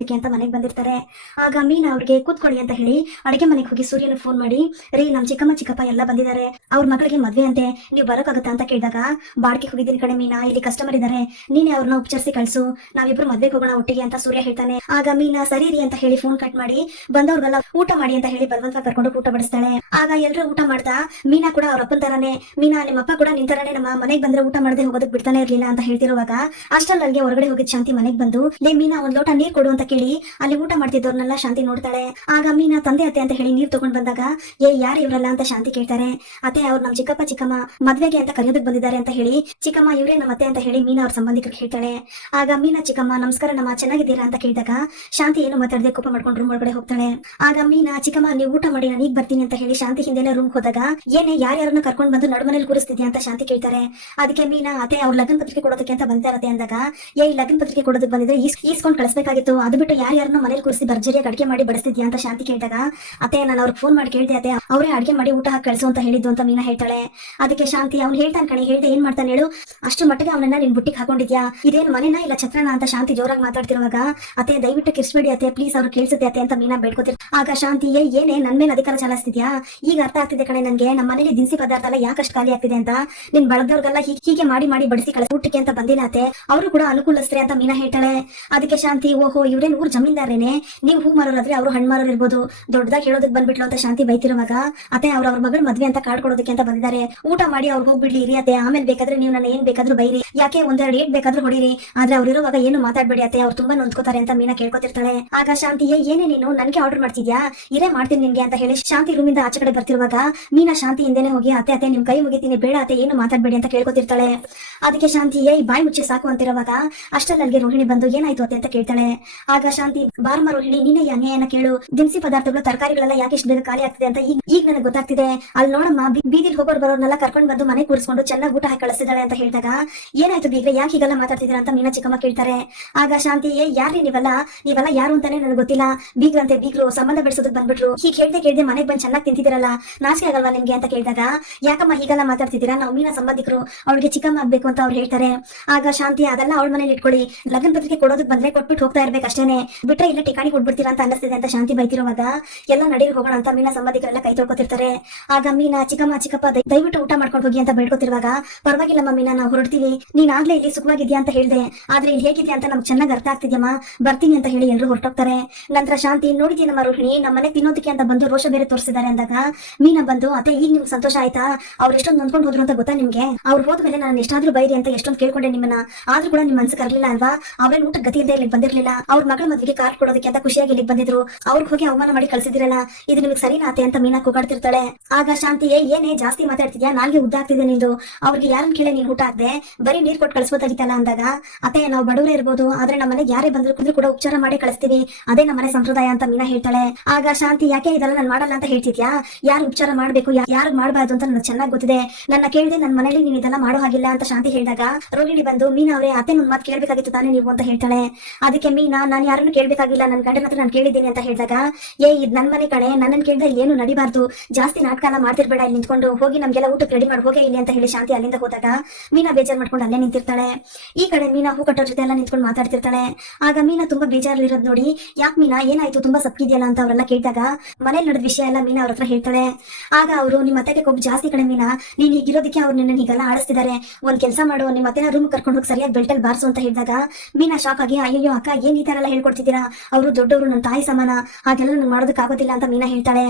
ಅಂತ ಮನೆಗೆ ಬಂದಿರ್ತಾರೆ. ಆಗ ಮೀನಾ ಅವ್ರಿಗೆ ಕೂತ್ಕೊಳ್ಳಿ ಅಂತ ಹೇಳಿ ಅಡಿಗೆ ಮನೆಗೆ ಹೋಗಿ ಸೂರ್ಯನ ಫೋನ್ ಮಾಡಿ, ರೀ ನಮ್ ಚಿಕ್ಕಮ್ಮ, ಚಿಕ್ಕಪ್ಪ ಎಲ್ಲ ಬಂದಿದ್ದಾರೆ. ಅವ್ರ ಮಗಳಿಗೆ ಮದ್ವೆ ಅಂತೆ, ನೀವು ಬರೋಕ್ಕಾಗತ್ತಾ ಅಂತ ಕೇಳಿದಾಗ ಬಾಡಿಗೆ ಹೋಗಿದ್ದೀನಿ ಕಡೆ ಮೀನಾ, ಇಲ್ಲಿ ಕಸ್ಟಮರ್ ಇದ್ದಾರೆ ನೀನೇ ಅವ್ರನ್ನ ಉಪಚರಿಸಿ ಕಳ್ಸು, ನಾವಿಬ್ರು ಮದ್ವೆಗೆ ಹೋಗೋಣ ಒಟ್ಟಿಗೆ ಅಂತ ಸೂರ್ಯ ಹೇಳ್ತಾನೆ. ಆಗ ಮೀನಾ, ಸರಿ ರೀ ಅಂತ ಹೇಳಿ ಫೋನ್ ಕಟ್ ಮಾಡಿ, ಬಂದವ್ರಿಗೆಲ್ಲ ಊಟ ಮಾಡಿ ಅಂತ ಹೇಳಿ ಬಲವಂತ ಕರ್ಕೊಂಡು ಊಟ ಬಡಿಸ್ತಾಳೆ. ಆಗ ಎಲ್ರು ಊಟ ಮಾಡ್ತಾ, ಮೀನಾ ಕೂಡ ಅವ್ರ ಅಪ್ಪನ ತರಾನೇ, ಮೀನಾ ನಿಮ್ಮಪ್ಪ ಕೂಡ ನಿನ್ ನಮ್ಮ ಮನೆಗೆ ಬಂದ್ರೆ ಊಟ ಮಾಡದೆ ಹೋಗೋದಕ್ಕೆ ಬಿಡ್ತಾನೆ ಇರ್ಲಿಲ್ಲ ಅಂತ ಹೇಳ್ತಿರುವಾಗ, ಅಷ್ಟರಲ್ಲಿ ಅಲ್ಲಿಗೆ ಹೊರಗಡೆ ಹೋಗಿದ್ ಶಾಂತಿ ಮನೆಗೆ ಬಂದು, ಲೇ ಮೀನಾ, ಒಂದ್ ಲೋಟ ನೀರ್ ಕೊಡು ಅಂತ ಕೇಳಿ, ಅಲ್ಲಿ ಊಟ ಮಾಡ್ತಿದ್ದವ್ರನ್ನೆಲ್ಲ ಶಾಂತಿ ನೋಡ್ತಾಳೆ. ಆಗ ಮೀನಾ ತಂದೆ, ಅತ್ತೆ ಅಂತ ಹೇಳಿ ನೀರ್ ತಗೊಂಡ್ ಬಂದಾಗ, ಏ, ಯಾರು ಇವ್ರಲ್ಲ? ಅಂತ ಶಾಂತಿ ಕೇಳ್ತಾರೆ. ಅತ್ತೆ ಅವ್ರು ನಮ್ ಚಿಕ್ಕಪ್ಪ, ಚಿಕ್ಕಮ್ಮ, ಮದ್ವೆಗೆ ಅಂತ ಕರೆಯೋದಕ್ಕೆ ಬಂದಿದ್ದಾರೆ ಅಂತ ಹೇಳಿ, ಚಿಕ್ಕಮ್ಮ, ಇವರೇ ನಮ್ಮ ಅತ್ತೆ ಅಂತ ಹೇಳಿ ಮೀನಾ ಅವ್ರ ಸಂಬಂಧಿಕರು ಹೇಳ್ತಾಳೆ. ಆಗ ಮೀನಾ, ಚಿಕ್ಕಮ್ಮ, ನಮಸ್ಕಾರ ನಮ್ಮ ಚೆನ್ನಾಗಿದ್ದೀರಾ? ಅಂತ ಕೇಳಿದಾಗ, ಶಾಂತಿ ಏನು ಮಾತಾಡದೆ ಕೋಪ ಮಾಡ್ಕೊಂಡು ರೂಮ್ ಒಳಗಡೆ ಹೋಗ್ತಾಳೆ. ಆಗ ಮೀನಾ, ಚಿಕ್ಕಮ್ಮ, ನೀವು ಊಟ ಮಾಡಿ ನಾನು ಈಗ ಬರ್ತೀನಿ ಅಂತ ಹೇಳಿ ಶಾಂತಿ ಹಿಂದೆ ರೂಮ್ ಹೋದಾಗ, ಏನೇ ಯಾರ್ಯಾರನ್ನ ಕರ್ಕೊಂಡು ಬಂದು ನಡುಮನೇಲಿ ಕೂರಿಸ್ತಿದ್ಯಾ? ಅಂತ ಶಾಂತಿ ಕೇಳ್ತಾರೆ. ಅದಕ್ಕೆ ಮೀನಾ, ಅತ್ತೆ, ಅವ್ರ ಲಗ್ನ ಪತ್ರಿಕೆ ಕೊಡೋದಕ್ಕೆ ಅಂತ ಬಂದಿರತ್ತೆ ಅಂದಾಗ, ಏ ಲಗ್ನ ಪತ್ರಿಕೆ ಕೊಡೋದಕ್ಕೆ ಬಂದಿದ್ರೆ ಈಸ್, ಈಸ್ಕೊಂಡು ಕಳಿಸ್ಬೇಕಾಗಿತ್ತು, ಅದು ಬಿಟ್ಟು ಯಾರ್ಯಾರನ್ನ ಮನೇಲಿ ಕೂರಿಸಿ ಭರ್ಜರಿಯಾಗಿ ಅಡಿಗೆ ಮಾಡಿ ಬಡಿಸ್ತಿದ್ಯಾ ಅಂತ ಶಾಂತಿ ಕೇಳಿದಾಗ, ಅತ್ತೆ, ನಾನು ಅವ್ರಿಗೆ ಫೋನ್ ಮಾಡಿ ಕೇಳಿದೆ, ಅತ್ತೆ, ಅವರೇ ಅಡಿಗೆ ಮಾಡಿ ಊಟ ಹಾಕಿ ಕಳಿಸು ಅಂತ ಹೇಳಿದ್ದು ಅಂತ ಮೀನಾ ಹೇಳ್ತಾಳೆ. ಅದಕ್ಕೆ ಶಾಂತಿ ಅವ್ನು ಹೇಳ್ತಾನೆ ಕಣೆ, ಹೇಳ್ದೆ, ಏನ್ ಮಾಡ್ತಾನೆ ಹೇಳು. ಅಷ್ಟು ಮಟ್ಟಿಗೆ ಅವನನ್ನ ನಿನ್ ಬುಟ್ಟಿಗೆ ಹಾಕೊಂಡಿದ್ಯಾ? ಇದೇನ್ ಮನೆನ ಇಲ್ಲ ಛತ್ರಣ ಅಂತ ಶಾಂತಿ ಜೋರಾಗಿ ಮಾತಾಡ್ತಿರುವಾಗ, ಅತ್ತೆ, ದಯವಿಟ್ಟು ಕಿರ್ಸ್ಬೇಡಿ ಅತ್ತೆ ಪ್ಲೀಸ್ ಅವ್ರು ಕೇಳಿಸುತ್ತೆ ಅತ್ತೆ ಅಂತ ಮೀನಾ ಬೇಡ್ಕೋತಿರ್ ಆಗ ಶಾಂತಿಯೇ ಏನೇ, ನನ್ ಮೇಲೆ ಅಧಿಕಾರ ಚಲಾಯಿಸ್ತಿದ್ಯಾ ಈಗ ಅರ್ಥ ಆಗ್ತಿದೆ ಕಣೆ ನನ್ಗೆ. ನಮ್ಮ ಮನೇಲಿ ದಿನಸಿ ಪದಾರ್ಥ ಎಲ್ಲ ಯಾಕಷ್ಟು ಖಾಲಿ ಆಗ್ತಿದೆ ಅಂತ? ನಿನ್ ಬಳಗದವ್ರಿಗೆಲ್ಲ ಹೀಗೆ ಮಾಡಿ ಮಾಡಿ ಬಡಿಸಿ ಕಳಿಸ್ ಊಟಕ್ಕೆ ಅಂತ ಬಂದಿಲ್ಲ ಅತ್ತೆ. ಅವರು ಕೂಡ ಅನುಕೂಲಸ್ತ್ರೆ ಅಂತ ಮೀನಾ ಹೇಳ್ತಾಳೆ. ಅದಕ್ಕೆ ಶಾಂತಿ, ಓಹೋ ಇವ್ರೇನ್ ಊರ್ ಜಮೀನ್ದಾರೇನೆ? ನೀವು ಹೂ ಮಾರೋರಾದ್ರೆ ಅವರು ಹಣ್ಣು ಮಾರೋರು ಇರ್ಬೋದು. ದೊಡ್ಡದಾಗಿ ಹೇಳೋದಕ್ಕೆ ಬಂದ್ಬಿಟ್ಲು ಅಂತ ಶಾಂತಿ ಬೈತಿರುವಾಗ ಅತ್ತೆ ಅವ್ರ ಅವ್ರ ಮಗಳ ಮದ್ವೆ ಅಂತ ಕಾರ್ಡ್ ಕೊಡೋದಕ್ಕೆ ಅಂತ ಬಂದಿದ್ದಾರೆ. ಊಟ ಮಾಡಿ ಅವ್ರು ಹೋಗ್ಬಿಡ್ಲಿ ಇರಿ ಅತ್ತೆ. ಆಮೇಲೆ ಬೇಕಾದ್ರೆ ನೀವು ನನ್ನ ಏನ್ ಬೇಕಾದ್ರೂ ಬೈರಿ. ಯಾಕೆ ಒಂದೆರಡು ಏಟ್ ಬೇಕಾದ್ರೂ ಹೊಡಿರಿ. ಆದ್ರೆ ಅವ್ರು ಇರುವಾಗ ಏನು ಮಾತಾಡ್ಬೇಡಿ ಅತ್ತೆ. ಅವ್ರು ತುಂಬಾ ನೊಂದ್ಕೋತಾರೆ ಅಂತ ಮೀನಾ ಕೇಳ್ಕೊತಿರ್ತಾಳೆ. ಆಗ ಶಾಂತಿ ಏನೇ ನೀನು ನನ್ಗೆ ಆರ್ಡರ್ ಮಾಡ್ತಿದ್ಯಾ? ಇರೇ ಮಾಡ್ತೀನಿ ನಿನ್ಗೆ ಅಂತ ಹೇಳಿ ಶಾಂತಿ ರೂಮಿಂದ ಆಚೆ ಕಡೆ ಬರ್ತಿರುವಾಗ ಮೀನಾ ಶಾಂತಿ ಹಿಂದೆನೆ ಹೋಗಿ, ಅತ್ತೆ ಅತ್ತೆ, ನಿಮ್ ಕೈ ಮುಗಿತೀನಿ. ಬೇಡ ಅತ್ತೆ, ಏನು ಮಾತಾಡ್ಬೇಡಿ ಅಂತ ಕೇಳ್ಕೊತಿರ್ತಾಳೆ. ಅದಕ್ಕೆ ಶಾಂತಿ, ಏಯ್, ಬಾಯಿ ಮುಚ್ಚಿ ಸಾಕು ಅಂತಿರುವಾಗ ಅಷ್ಟರಲ್ಲಿ ಅಲ್ಲಿಗೆ ರೋಹಿಣಿ ಬಂದು ಏನಾಯ್ತು ಅಂತ ಕೇಳ್ತಾಳೆ. ಆಗ ಶಾಂತಿ ಬಾರ್ಮ ರೋಹಿಣಿ, ನೀನೇ ಅನ್ಯಾಯನ ಕೇಳು. ದಿನಸಿ ಪದಾರ್ಥಗಳು, ತರಕಾರಿಗಳೆಲ್ಲ ಯಾಕೆ ಇಷ್ಟು ಬೇಗ ಖಾಲಿ ಆಗ್ತಿದೆ ಅಂತ ಈಗ ಈಗ ನನಗೆ ಗೊತ್ತಾಗ್ತಿದೆ. ಅಲ್ಲಿ ನೋಡಮ್ಮ ಬೀದಿಲ್ ಹೋಗೋರು ಬರೋರ್ನೆಲ್ಲ ಕರ್ಕೊಂಡು ಬಂದು ಮನೆ ಕೂರಿಸ್ಕೊಂಡು ಚೆನ್ನಾಗಿ ಊಟ ಹಾಕಿ ಕಳಿಸಿದಾಳೆ ಅಂತ ಹೇಳಿದಾಗ ಏನಾಯ್ತು ಬೀಗ್ರೆ, ಯಾಕೆ ಹೀಗೆಲ್ಲ ಮಾತಾಡ್ತಿದ್ದೀರಾ ಅಂತ ಮೀನಾ ಚಿಕ್ಕಮ್ಮ ಕೇಳ್ತಾರೆ. ಆಗ ಶಾಂತಿ ಏ ಯಾರ್ರಿ ನೀವೆಲ್ಲ? ನೀವೆಲ್ಲ ಯಾರು ಅಂತಾನೆ ನನಗೆ ಗೊತ್ತಿಲ್ಲ. ಬೀಗ್ರಂತೆ ಬೀಗ್ರು, ಸಂಬಂಧ ಬೆಳೆಸೋದಕ್ಕೆ ಬಂದ್ಬಿಟ್ರು. ಹೀಗೆ ಹೇಳ್ದೆ ಕೇಳ್ದೆ ಮನೆಗೆ ಬಂದು ಚೆನ್ನಾಗಿ ತಿಂತಿದ್ದೀರಲ್ಲ ನಾಚಿಕೆ ಆಗಲ್ವಾ ನಿಮ್ಗೆ? ಅಂತ ಕೇಳಿದಾಗ, ಯಾಕಮ್ಮ ಹೀಗೆಲ್ಲ ಮಾತಾಡ್ತಿದ್ದೀರಾ? ನಾವು ಮೀನಾ ಸಂಬಂಧಿಕರು. ಅವಳಿಗೆ ಚಿಕ್ಕಮ್ಮ ಆಗ್ಬೇಕು ಅಂತ ಅವ್ರು ಹೇಳ್ತಾರೆ. ಆಗ ಶಾಂತಿ, ಅದೆಲ್ಲ ಅವಳ ಮನೇಲಿ ಇಟ್ಕೊಳ್ಳಿ. ಲಗ್ನ ಪತ್ರಿಕೆ ಕೊಡೋದಕ್ಕೆ ಬಂದ್ರೆ ಕೊಟ್ಬಿಟ್ಟು ಹೋಗ್ತಾ ಇರ್ಬೇಕು ಅಷ್ಟೇನೆ. ಬಿಟ್ರೆ ಇಲ್ಲ ಟಿಕಾಣಿ ಕೊಟ್ಬಿಡ್ತೀರಾ ಅಂತ ಅನ್ನಿಸ್ತಿದೆ ಅಂತ ಶಾಂತಿ ಬೈತಿರುವಾಗ ಎಲ್ಲ ನಡೀರಿ ಹೋಗೋಣ ಅಂತ ಮೀನಾ ಸಂಬಂಧಿಕರೆಲ್ಲ ಕೈ ತೊಳ್ಕೊತಿರ್ತಾರೆ. ಆಗ ಮೀನಾ, ಚಿಕ್ಕಮ್ಮ, ಚಿಕ್ಕಪ್ಪ, ದಯ- ದಯವಿಟ್ಟು ಊಟ ಮಾಡ್ಕೊಂಡು ಹೋಗಿ ಅಂತ ಬೇಡ್ಕೊತಿರುವಾಗ ಪರವಾಗಿಲ್ಲಮ್ಮ ಮೀನಾ, ನಾವು ಹೊರಡ್ತೀವಿ. ನೀನ್ ಆಗ್ಲೇ ಇಲ್ಲಿ ಸುಖವಾಗಿದ್ಯಾ ಅಂತ ಹೇಳ್ದೆ. ಆದ್ರೆ ಇಲ್ಲಿ ಹೇಗಿದೆ ಅಂತ ನಮ್ಗೆ ಚೆನ್ನಾಗಿ ಅರ್ಥ ಆಗ್ತಿದ್ಯಮ್ಮ. ಬರ್ತೀನಿ ಅಂತ ಹೇಳಿ ಎಲ್ಲರೂ ಹೊರಟೋಗ್ತಾರೆ. ನಂತರ ಶಾಂತಿ, ನೋಡಿದ್ಯೇನಮ್ಮ ರೋಹಿಣಿ, ನಮ್ಮ ಮನೆ ತಿನ್ನೋದಕ್ಕೆ ಅಂತ ಬಂದು ರೋಷ ಬೇರೆ ತೋರಿಸಿದ್ದಾರೆ ಅಂದಾಗ, ಮೀನಾ ಬಂದು, ಅತ್ತೆ, ಈಗ ನಿಮ್ಗೆ ಸಂತೋಷ ಆಯ್ತಾ? ಅವ್ರು ಎಷ್ಟೊಂದು ನೊಂದ್ಕೊಂಡು ಹೋದ್ರು ಅಂತ ಗೊತ್ತಾ ನಿಮ್ಗೆ? ಅವ್ರು ಹೋದ್ಮೇಲೆ ನಾನು ಎಷ್ಟಾದ್ರೂ ಬೈರಿ ಅಂತ ಎಷ್ಟೊಂದು ಕೇಳ್ಕೊಂಡೆ ನಿಮ್ಮನ್ನ. ಆದ್ರೂ ಕೂಡ ನಿಮ್ ಮನ್ಸು ಕರ್ಲಿಲ್ಲ ಅಲ್ವಾ? ಅವ್ರೇನ್ ಊಟ ಗತಿ ಇಲ್ಲದೆ ಇಲ್ಲಿಗೆ ಬಂದಿರ್ಲಿಲ್ಲ. ಅವ್ರ ಮಗಳ ಮದ್ವೆಗೆ ಕಾರ್ಡ್ ಕೊಡೋದಕ್ಕೆ ಅಂತ ಖುಷಿಯಾಗಿ ಇಲ್ಲಿಗೆ ಬಂದಿದ್ರು. ಅವ್ರಿಗೆ ಹೋಗಿ ಅವಮಾನ ಮಾಡಿ ಕಳ್ಸಿದಿರಲ್ಲ. ಇದು ನಿಮ್ಗೆ ಸರಿನಾ ಅತ್ತೆ ಅಂತ ಮೀನಾ ಕೂಗಾಡ್ತಿರ್ತಾಳೆ. ಆಗ ಶಾಂತಿ ಏನೇ ಜಾಸ್ತಿ ಮಾತಾಡ್ತಿದ್ಯಾ? ನಾಲ್ಗೆ ಉದ್ದಾಗ್ತಿದೆ ನೀನು ಅವ್ರಿಗೆ ಯಾರನ್ನ ಕೇಳಿ ನೀನ್ ಊಟ ಆಗದೆ? ಬರೀ ನೀರ್ ಕೊಟ್ಟು ಕಳ್ಸ್ಬೋದಾಗಿತ್ತಲ್ಲ ಅಂದಾಗ? ಅತ್ತೆ, ನಾವು ಬಡವರೇ ಇರ್ಬೋದು. ಆದ್ರೆ ನಮ್ಮ ಮನೆಗೆ ಯಾರೇ ಬಂದ್ರು ಕುಂದ್ರು ಕೂಡ ಉಪಚಾರ ಮಾಡಿ ಕಳಿಸ್ತೀವಿ. ಅದೇ ನಮ್ಮ ಮನೆ ಸಂಪ್ರದಾಯ ಅಂತ ಮೀನಾ ಹೇಳ್ತಾಳೆ. ಆಗ ಶಾಂತಿ, ಯಾಕೆ ಇದೆಲ್ಲ ನಾನು ಮಾಡಲ್ಲ ಅಂತ ಹೇಳ್ತಿದ್ಯಾ? ಯಾರು ಉಪಚಾರ ಮಾಡ್ಬೇಕು? ಯಾರು ಮಾಡಬಾರ್ದು ಅಂತ ನನಗೆ ಚೆನ್ನಾಗಿ ಗೊತ್ತಿದೆ. ನನ್ನ ಕೇಳಿದೆ ನನ್ನ ಮನೇಲಿ ನೀನ್ ಇದೆಲ್ಲ ಮಾಡೋ ಹಾಗಿಲ್ಲ ಅಂತ ಶಾಂತಿ ಹೇಳಿದಾಗ, ರೋಹಿಣಿ ಬಂದು, ಮೀನಾ ಅವರೇ ಅತ್ತೆ ನನ್ನ ಮಾತು ಕೇಳ್ಬೇಕಾಗಿತ್ತು, ತಾನೇ ನೀವು ಅಂತ ಹೇಳ್ತಾಳೆ. ಅದಕ್ಕೆ ಮೀನಾ, ನಾನು ಯಾರನ್ನು ಕೇಳ್ಬೇಕಾಗಿಲ್ಲ ನನ್ನ ಗಂಡನ ಹತ್ರ ನಾನು ಕೇಳಿದ್ದೀನಿ ಅಂತ ಹೇಳಿದಾಗ, ಏ, ಇದು ನನ್ನ ಮನೆ ಕಡೆ ನನ್ನನ್ನು ಕೇಳಿದ ಏನು ನಡಿಬಾರ್ದು. ಜಾಸ್ತಿ ನಾಟಕ ಎಲ್ಲ ಮಾಡ್ತಿರ್ಬೇಡ ಇಲ್ಲಿ ನಿಂತ್ಕೊಂಡು. ಹೋಗಿ ನಮ್ಗೆಲ್ಲ ಊಟಕ್ಕೆ ರೆಡಿ ಮಾಡಿ, ಹೋಗೇ ಇಲ್ಲಿ ಅಂತ ಹೇಳಿ ಶಾಂತಿ ಅಲ್ಲಿಂದ ಹೋದಾಗ, ಮೀನಾ ಬೇಜಾರ್ ಮಾಡ್ಕೊಂಡು ಅಲ್ಲೇ ನಿಂತಿರ್ತಾಳೆ. ಈ ಕಡೆ ಮೀನಾ ಹೂ ಕಟ್ಟೋರ್ ಜೊತೆ ಎಲ್ಲ ನಿಂತ್ಕೊಂಡು ಮಾತಾಡ್ತಿರ್ತಾಳೆ. ಆಗ ಮೀನಾ ತುಂಬಾ ಬೇಜಾರಲ್ಲಿರೋದು ನೋಡಿ, ಯಾಕೆ ಮೀನಾ, ಏನಾಯ್ತು? ತುಂಬಾ ಸಪ್ಕಿದೆಯಲ್ಲ ಅಂತ ಅವರೆಲ್ಲ ಕೇಳಿದಾಗ, ಮನೇಲಿ ನಡೆದ ವಿಷಯ ಎಲ್ಲ ಮೀನಾ ಅವ್ರ ಹತ್ರ ಹೇಳ್ತಾಳೆ. ಆಗ ಅವರು ನಿಮ್ಮ ಅತ್ತೆಗೆ ಕೊಬ್ಬು ಜಾಸ್ತಿ ಕಡೆ ಮೀನಾ. ನೀನ್ ಹೀಗಿರೋದಕ್ಕೆ ಅವ್ರು ನಿನ್ನ ಹೀಗೆಲ್ಲ ಆಡಿಸ್ತಿದ್ದಾರೆ ಒಂದ್ ಕೆಲಸ ಮಾಡು ನಿಮ್ಮ ಮತ್ತೆ ರೂಮ್ ಕರ್ಕೊಂಡು ಹೋಗಿ ಸರಿಯಾಗಿ ಬೆಲ್ಟಲ್ಲಿ ಬಾರಿಸು ಅಂತ ಹೇಳಿದಾಗ ಮೀನಾ ಶಾಕ್ ಆಗಿ ಅಯ್ಯೋ ಅಕ್ಕ, ಏನ್ ಈ ತರ ಎಲ್ಲ ಹೇಳ್ಕೊಡ್ತಿದ್ದೀರಾ? ಅವರು ದೊಡ್ಡವರು ನನ್ನ ತಾಯಿ ಸಮಾನ. ಹಾಗೆಲ್ಲ ನಂಗೆ ಮಾಡೋದಕ್ಕೆ ಆಗೋದಿಲ್ಲ ಅಂತ ಮೀನಾ ಹೇಳ್ತಾಳೆ.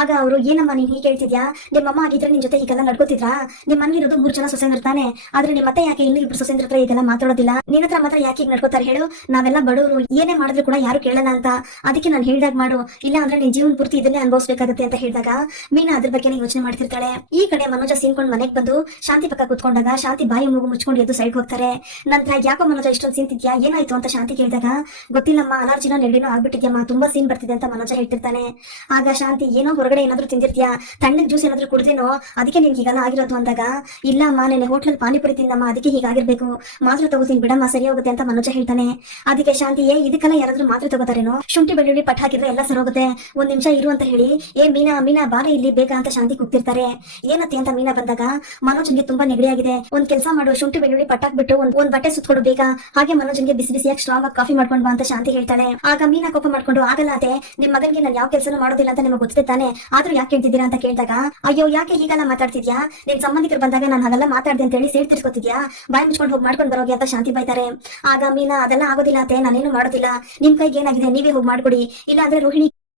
ಆಗ ಅವರು, ಏನಮ್ಮ ನೀನ್ ಹೀಗೆ ಹೇಳ್ತಿದ್ಯಾ? ನಿಮ್ಮಮ್ಮ ಆಗಿದ್ರೆ ನಿನ್ ಜೊತೆ ಹೀಗೆಲ್ಲ ನಡ್ಕೋತಿದ್ರಾ? ನಿಮ್ಮ ಮನೇಲಿರೋದು ಮೂರು ಜನ ಸೊಸೆಂದ್ರ ತಾನೆ. ಆದ್ರೆ ನಿಮ್ಮ ಮತ್ತೆ ಯಾಕೆ ಇನ್ನು ಇಬ್ರು ಸೊಸೆಂದ್ರ ಹತ್ರ ಇದೆಲ್ಲ ಮಾತಾಡೋದಿಲ್ಲ? ನಿನ್ನ ಹತ್ರ ಮಾತ್ರ ಯಾಕೆ ಹೀಗೆ ನಡ್ಕೋತಾರೆ ಹೇಳು? ನಾವೆಲ್ಲ ಬಡವರು, ಏನೇ ಮಾಡಿದ್ರು ಕೂಡ ಯಾರು ಕೇಳಲ್ಲ ಅಂತ. ಅದಕ್ಕೆ ನಾನು ಹೇಳಿದಾಗ ಮಾಡು. ಇಲ್ಲ ಅಂದ್ರೆ ನಿನ್ ಜೀವನ ಪೂರ್ತಿ ಇದನ್ನೇ ಅನುಭವಿಸಬೇಕಾಗುತ್ತೆ ಅಂತ ಹೇಳಿದಾಗ ಮೀನಾ ಅದ್ರ ಬಗ್ಗೆ ಯೋಚನೆ ಮಾಡ್ತಿರ್ತಾಳೆ. ಈ ಕಡೆ ಮನೋಜ ಸೀನ್ಕೊಂಡು ಮನೆಗೆ ಬಂದು ಶಾಂತಿ ಪಕ್ಕ ಕುತ್ಕೊಂಡಾಗ, ಶಾಂತಿ ಬಾಯಿ ಮೂಗು ಮುಚ್ಕೊಂಡು ಎದ್ದು ಸೈಡ್ ಹೋಗ್ತಾರೆ. ನಂತರ, ಯಾಕೋ ಮನೋಜ ಇಷ್ಟೊಂದು ಸೀನ್ತಿದ್ಯಾ ಏನಾಯ್ತು ಅಂತ ಶಾಂತಿ ಕೇಳಿದಾಗ, ಗೊತ್ತಿಲ್ಲಮ್ಮ ಅಲರ್ಜಿನೋ ನೆಗಡಿನೋ ಆಗ್ಬಿಟ್ಟಿದ್ಯಮ್ಮ ತುಂಬಾ ಸೀನ್ ಬರ್ತಿದೆ ಅಂತ ಮನೋಜ ಹೇಳ್ತಿರ್ತಾನೆ. ಆಗ ಶಾಂತಿ, ಏನೋ ಹೊರಗಡೆ ಏನಾದ್ರೂ ತಿಂದಿರ್ತೀಯಾ? ತಣ್ಣಗ್ ಜ್ಯೂಸ್ ಏನಾದ್ರೂ ಕುಡ್ದೇನೋ? ಅದಕ್ಕೆ ನಿನ್ಗೆ ಹೀಗೆಲ್ಲ ಆಗಿರೋದು ಅಂದಾಗ, ಇಲ್ಲಮ್ಮ ನೆನೆ ಹೋಟ್ಲಲ್ಲಿ ಪಾನಿಪುರಿ ತಿಂದಮ್ಮ, ಅದಕ್ಕೆ ಹೀಗಾಗಿರ್ಬೇಕು ಮಾತ್ರ ತಗೋತೀನಿ ಬಿಡಮ್ಮ, ಸರಿ ಹೋಗುತ್ತೆ ಅಂತ ಮನೋಜ ಹೇಳ್ತಾನೆ. ಅದಕ್ಕೆ ಶಾಂತಿ, ಏ, ಇದಕ್ಕೆಲ್ಲ ಯಾರಾದ್ರೂ ಮಾತ್ರ ತಗೋತಾರೇನೋ? ಶುಂಠಿ, ಬೆಳ್ಳುಳ್ಳಿ, ಪಟ್ ಹಾಕಿದ್ರೆ ಎಲ್ಲ ಸರೋಗುತ್ತೆ. ಒಂದ್ ನಿಮಿಷ ಇರು ಅಂತ ಹೇಳಿ, ಏ, ಮೀನಾ ಮೀನಾ ಬಾರಿ ಇಲ್ಲಿ, ಬೇಗ ಅಂತ ಶಾಂತಿ ಕೂಗ್ತಿರ್ತಾರೆ. ಏನತ್ತೆ ಅಂತ ಮೀನಾ ಬಂದಾಗ ಮನೋಜ್ಗೆ ತುಂಬಾ ನೆಗಡಿ ಆಗಿದೆ. ಒಂದ್ ಕೆಲಸ ಮಾಡು ಶುಂಠಿ ಬೆಳ್ಳುಳ್ಳಿ ಪಟ್ಟಾಕ್ಬಿಟ್ಟು ಒಂದ್ ಒಂದ್ ಬಟ್ಟೆ ಸುತ್ತಕೊಡು ಬೇಗ. ಹಾಗೆ ಮನೋಜನ್ಗೆ ಬಿಸಿ ಬಿಸಿಯಾಗಿ ಸ್ಟ್ರಾಂಗ್ ಆಗಿ ಕಾಫಿ ಮಾಡ್ಕೊಂಡು ಬಾ ಅಂತ ಶಾಂತಿ ಹೇಳ್ತಾಳೆ. ಆಗ ಮೀನಾ ಕೋಪ ಮಾಡ್ಕೊಂಡು, ಆಗಲ್ಲ ಅದೇ ನಿಮ್ ಮಗನಿಗೆ ನಾನು ಯಾವ ಕೆಲಸನೂ ಮಾಡೋದಿಲ್ಲ ಅಂತ ನಿಮಗೆ ಗೊತ್ತಿದೆ ತಾನೆ? ಆದ್ರೂ ಯಾಕೆ ಹೇಳ್ತಿದ್ದೀರಾ ಅಂತ ಕೇಳಿದಾಗ, ಅಯ್ಯೋ, ಯಾಕೆ ಹೀಗೆಲ್ಲ ಮಾತಾಡ್ತಿದ್ಯಾ? ನಿಮ್ ಸಂಬಂಧಿಕರು ಬಂದಾಗ ನಾನು ಹಾಗೆಲ್ಲ ಮಾತಾಡ್ದೆ ಅಂತ ಹೇಳಿ ಸೇರ್ ತಿರ್ಸ್ಕೊತಿದ್ಯಾ? ಬಾಯಿ ಮುಚ್ಕೊಂಡು ಹೋಗಿ ಮಾಡ್ಕೊಂಡು ಬರೋಗಿ ಅಂತ ಶಾಂತಿ ಬೈತಾರೆ. ಆಗ ಮೀನಾ, ಅದೆಲ್ಲ ಆಗೋದಿಲ್ಲ ಅತ್ತೆ ನಾನೇನು ಮಾಡೋದಿಲ್ಲ. ನಿಮ್ ಕೈಗೆ ಏನಾಗಿದೆ, ನೀವೇ ಹೋಗಿ ಮಾಡ್ಕೊಡಿ. ಇಲ್ಲ ಅಂದ್ರೆ ರೋಹಿಣಿ